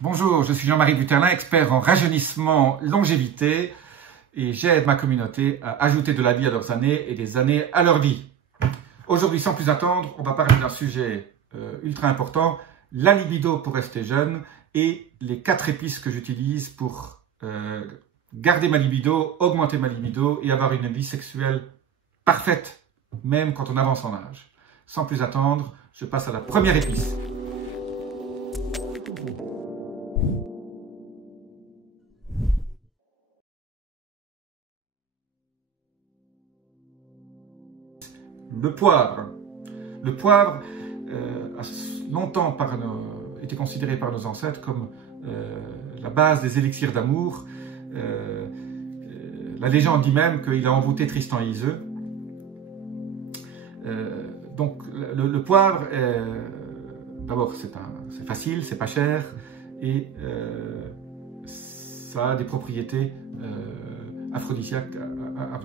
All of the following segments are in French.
Bonjour, je suis Jean-Marie Buterlin, expert en rajeunissement, longévité et j'aide ma communauté à ajouter de la vie à leurs années et des années à leur vie. Aujourd'hui, sans plus attendre, on va parler d'un sujet ultra important, la libido pour rester jeune et les 4 épices que j'utilise pour garder ma libido, augmenter ma libido et avoir une vie sexuelle parfaite, même quand on avance en âge. Sans plus attendre, je passe à la première épice. Le poivre. Le poivre a longtemps été considéré par nos ancêtres comme la base des élixirs d'amour. La légende dit même qu'il a envoûté Tristan et Iseult. Donc le poivre, d'abord c'est facile, c'est pas cher et ça a des propriétés aphrodisiaques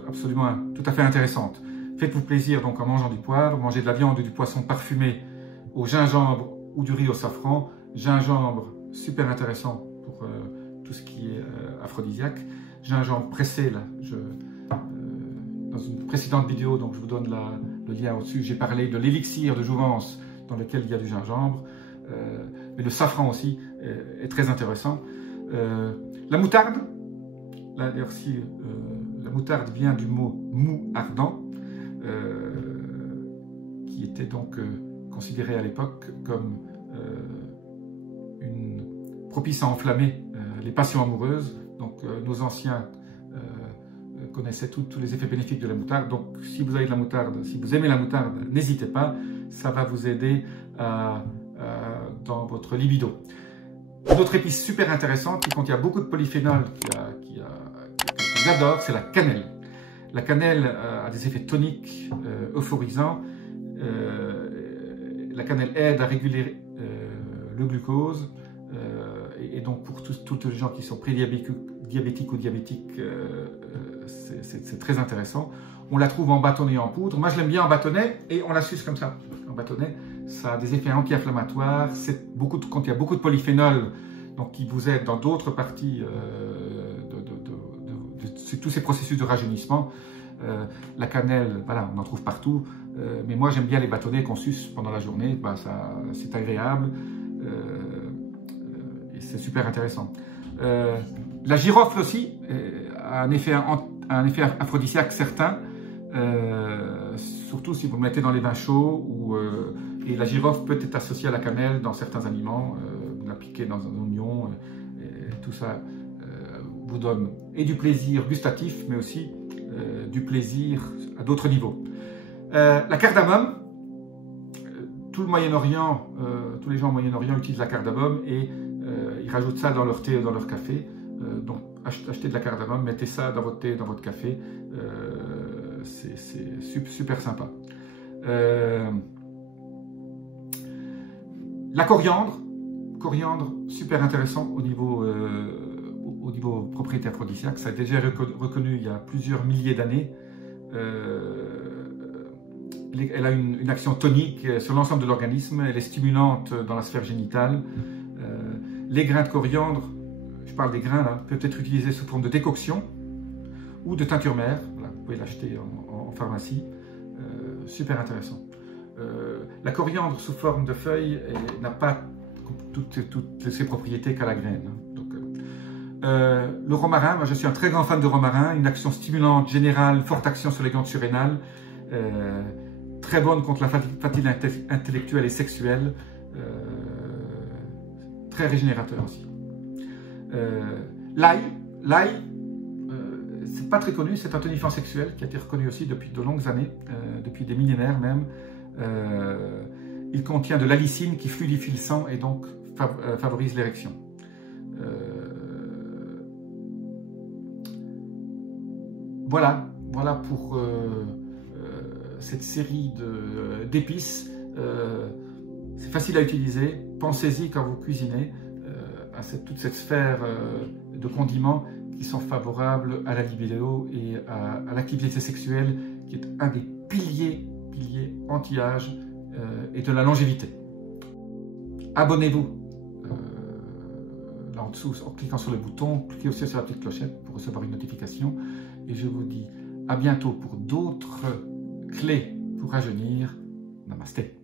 absolument tout à fait intéressantes. Faites-vous plaisir donc en mangeant du poivre, mangez de la viande ou du poisson parfumé au gingembre ou du riz au safran. Gingembre, super intéressant pour tout ce qui est aphrodisiaque. Gingembre pressé, là, dans une précédente vidéo, donc je vous donne le lien au-dessus, j'ai parlé de l'élixir de jouvence dans lequel il y a du gingembre. Mais le safran aussi est très intéressant. La moutarde, d'ailleurs si la moutarde vient du mot mou ardent, qui était donc considéré à l'époque comme propice à enflammer les passions amoureuses. Donc nos anciens connaissaient tous les effets bénéfiques de la moutarde. Donc si vous avez de la moutarde, si vous aimez la moutarde, n'hésitez pas, ça va vous aider dans votre libido. Une autre épice super intéressante qui contient beaucoup de polyphénols que j'adore, c'est la cannelle. La cannelle a des effets toniques, euphorisants. La cannelle aide à réguler le glucose. Et donc pour tous les gens qui sont prédiabétiques ou diabétiques, c'est très intéressant. On la trouve en bâtonnet et en poudre. Moi je l'aime bien en bâtonnet et on la suce comme ça. En bâtonnet, ça a des effets anti-inflammatoires. Contient beaucoup de polyphénols donc qui vous aident dans d'autres parties de tous ces processus de rajeunissement. La cannelle, voilà, on en trouve partout, mais moi j'aime bien les bâtonnets qu'on suce pendant la journée, c'est agréable et c'est super intéressant. La girofle aussi a un effet aphrodisiaque certain, surtout si vous le mettez dans les vins chauds, et la girofle peut être associée à la cannelle dans certains aliments, vous la piquez dans un oignon, et tout ça vous donne et du plaisir gustatif, mais aussi du plaisir à d'autres niveaux. La cardamome, tout le Moyen-Orient, tous les gens au Moyen-Orient utilisent la cardamome et ils rajoutent ça dans leur thé ou dans leur café. Donc achetez de la cardamome, mettez ça dans votre thé, dans votre café, c'est super sympa. La coriandre, super intéressant au niveau propriété aphrodisiaque, ça a déjà reconnu il y a plusieurs milliers d'années. Elle a une action tonique sur l'ensemble de l'organisme, elle est stimulante dans la sphère génitale. Les grains de coriandre, je parle des grains là, peuvent être utilisés sous forme de décoction ou de teinture mère. Voilà, vous pouvez l'acheter en pharmacie, super intéressant. La coriandre sous forme de feuilles n'a pas toutes ces propriétés qu'à la graine. Le romarin, moi je suis un très grand fan de romarin, une action stimulante générale, forte action sur les glandes surrénales, très bonne contre la fatigue intellectuelle et sexuelle, très régénérateur aussi. L'ail, c'est pas très connu, c'est un tonifiant sexuel qui a été reconnu aussi depuis de longues années, depuis des millénaires même. Il contient de l'allicine qui fluidifie le sang et donc favorise l'érection. Voilà pour cette série d'épices. C'est facile à utiliser. Pensez-y quand vous cuisinez à toute cette sphère de condiments qui sont favorables à la libido et à l'activité sexuelle, qui est un des piliers anti-âge et de la longévité. Abonnez-vous là en dessous en cliquant sur le bouton, cliquez aussi sur la petite clochette pour recevoir une notification. Et je vous dis à bientôt pour d'autres clés pour rajeunir. Namasté.